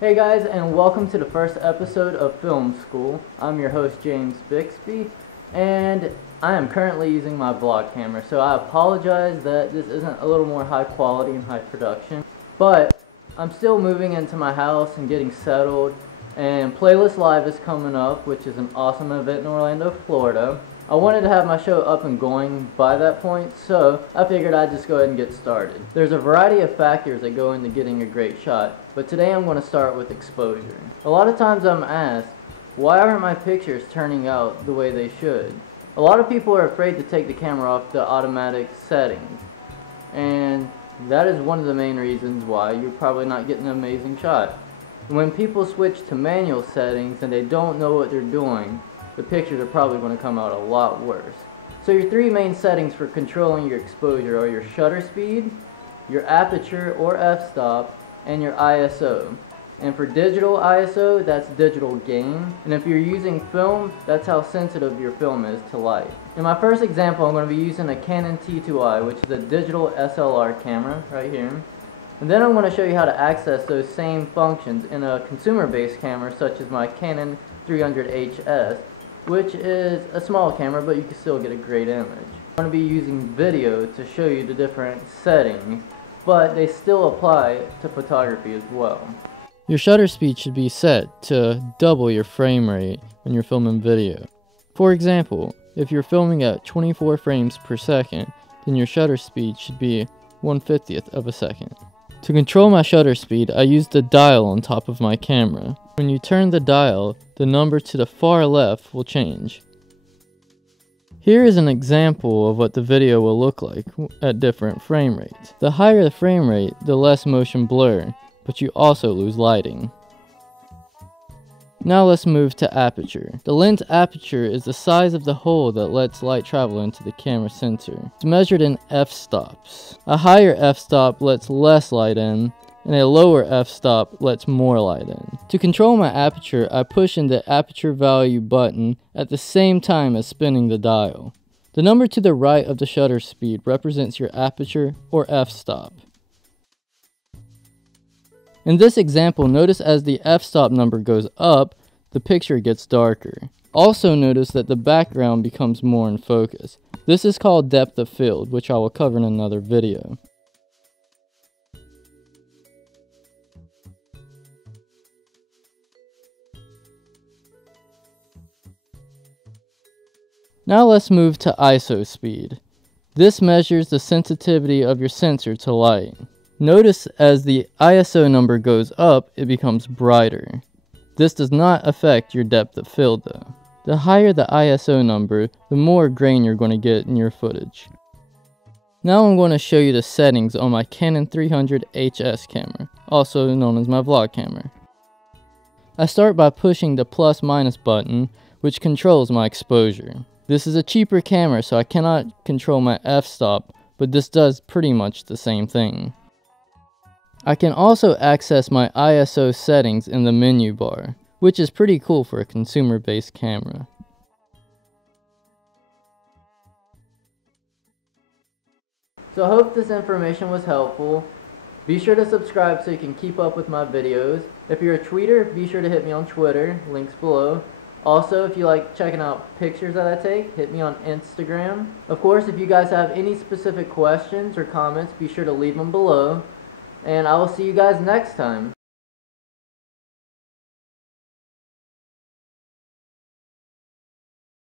Hey guys, and welcome to the first episode of Film School. I'm your host James Bixby, and I am currently using my vlog camera, so I apologize that this isn't a little more high quality and high production, but I'm still moving into my house and getting settled, and Playlist Live is coming up, which is an awesome event in Orlando, Florida. I wanted to have my show up and going by that point, so I figured I'd just go ahead and get started. There's a variety of factors that go into getting a great shot, but today I'm going to start with exposure. A lot of times I'm asked, why aren't my pictures turning out the way they should? A lot of people are afraid to take the camera off the automatic settings, and that is one of the main reasons why you're probably not getting an amazing shot. When people switch to manual settings and they don't know what they're doing, the pictures are probably going to come out a lot worse. So your three main settings for controlling your exposure are your shutter speed, your aperture or f-stop, and your ISO. And for digital ISO, that's digital gain. And if you're using film, that's how sensitive your film is to light. In my first example, I'm going to be using a Canon T2i, which is a digital SLR camera right here. And then I'm going to show you how to access those same functions in a consumer-based camera such as my Canon 300HS, which is a small camera, but you can still get a great image. I'm going to be using video to show you the different settings, but they still apply to photography as well. Your shutter speed should be set to double your frame rate when you're filming video. For example, if you're filming at 24 frames per second, then your shutter speed should be 1/50th of a second. To control my shutter speed, I use the dial on top of my camera. When you turn the dial, the number to the far left will change. Here is an example of what the video will look like at different frame rates. The higher the frame rate, the less motion blur, but you also lose lighting. Now let's move to aperture. The lens aperture is the size of the hole that lets light travel into the camera sensor. It's measured in f-stops. A higher f-stop lets less light in, and a lower f-stop lets more light in. To control my aperture, I push in the aperture value button at the same time as spinning the dial. The number to the right of the shutter speed represents your aperture or f-stop. In this example, notice as the f-stop number goes up, the picture gets darker. Also notice that the background becomes more in focus. This is called depth of field, which I will cover in another video. Now let's move to ISO speed. This measures the sensitivity of your sensor to light. Notice as the ISO number goes up, it becomes brighter. This does not affect your depth of field though. The higher the ISO number, the more grain you're going to get in your footage. Now I'm going to show you the settings on my Canon 300HS camera, also known as my vlog camera. I start by pushing the plus/minus button, which controls my exposure. This is a cheaper camera, so I cannot control my f-stop, but this does pretty much the same thing. I can also access my ISO settings in the menu bar, which is pretty cool for a consumer-based camera. So I hope this information was helpful. Be sure to subscribe so you can keep up with my videos. If you're a tweeter, be sure to hit me on Twitter, links below. Also, if you like checking out pictures that I take, hit me on Instagram. Of course, if you guys have any specific questions or comments, be sure to leave them below. And I will see you guys next time.